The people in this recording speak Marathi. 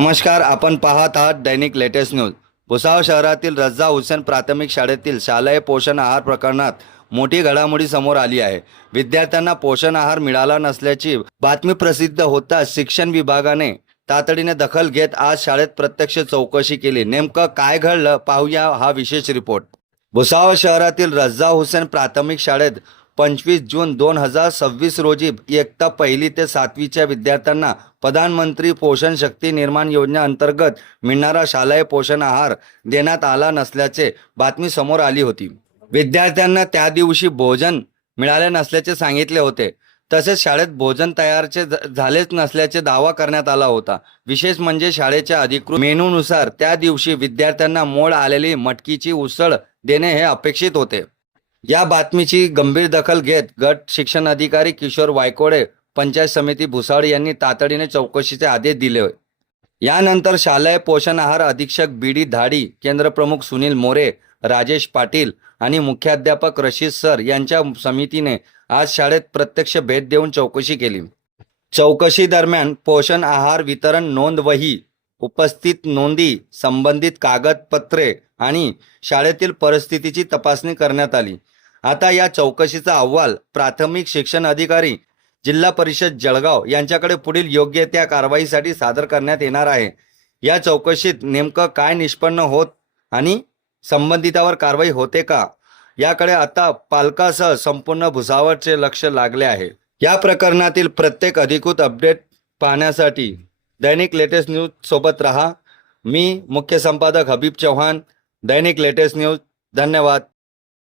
नमस्कार, आपण पाहत आहात दैनिक लेटेस्ट न्यूज। भुसावळ शहरातील रजा हुसेन प्राथमिक शाळेतील शालेय पोषण आहार प्रकरणात मोठी घडामोडी समोर आली आहे। विद्यार्थ्यांना पोषण आहार मिळाला नसल्याची बातमी प्रसिद्ध होताच शिक्षण विभागाने तातडीने दखल घेत आज शाळेत प्रत्यक्ष चौकशी केली। नेमकं काय घडलं पाहूया हा विशेष रिपोर्ट। भुसावळ शहरातील रजा हुसेन प्राथमिक शाळेत 25 जून 2026 रोजी इयत्ता पहिली ते 7वीच्या विद्यार्थ्यांना प्रधानमंत्री पोषण शक्ती निर्माण योजना अंतर्गत मिळणारा शालेय पोषण आहार देण्यात आला नसल्याचे बातमी समोर आली होती। विद्यार्थ्यांना त्या दिवशी भोजन मिळाले नसल्याचे सांगितले होते। तसेच शाळेत भोजन तयारचे झालेच नसल्याचे दावा करण्यात आला होता। विशेष म्हणजे शाळेच्या अधिकृत मेनूनुसार त्या दिवशी विद्यार्थ्यांना मोड आलेली मटकीची उसळ देणे हे अपेक्षित होते। या बातमीची गंभीर दखल घेत गट शिक्षण अधिकारी किशोर वायकोडे पंचायत समिती भुसावळ यांनी तातडीने चौकशीचे आदेश दिले। यानंतर शालेय पोषण आहार अधीक्षक बीडी धाडी, केंद्र प्रमुख सुनील मोरे, राजेश पाटील आणि मुख्याध्यापक रशीद सर यांच्या समितीने आज शाळेत प्रत्यक्ष भेट देऊन चौकशी केली। चौकशी दरम्यान पोषण आहार वितरण नोंद वही, उपस्थित नोंदी, संबंधित कागदपत्रे आणि शाळेतील परिस्थितीची तपासणी करण्यात आली। आता या चौकशीचा अहवाल प्राथमिक शिक्षण अधिकारी जिल्हा परिषद जळगाव यांच्याकडे पुढील योग्य त्या कारवाईसाठी सादर करण्यात येणार आहे। या चौकशीत नेमकं काय निष्पन्न होत आणि संबंधितावर कारवाई होते का याकडे आता पालकासह संपूर्ण भुसावळचे लक्ष लागले आहे। या प्रकरणातील प्रत्येक अधिकृत अपडेट पाहण्यासाठी दैनिक लेटेस्ट न्यूज सोबत रहा। मी मुख्य संपादक हबीब चौहान, दैनिक लेटेस्ट न्यूज। धन्यवाद।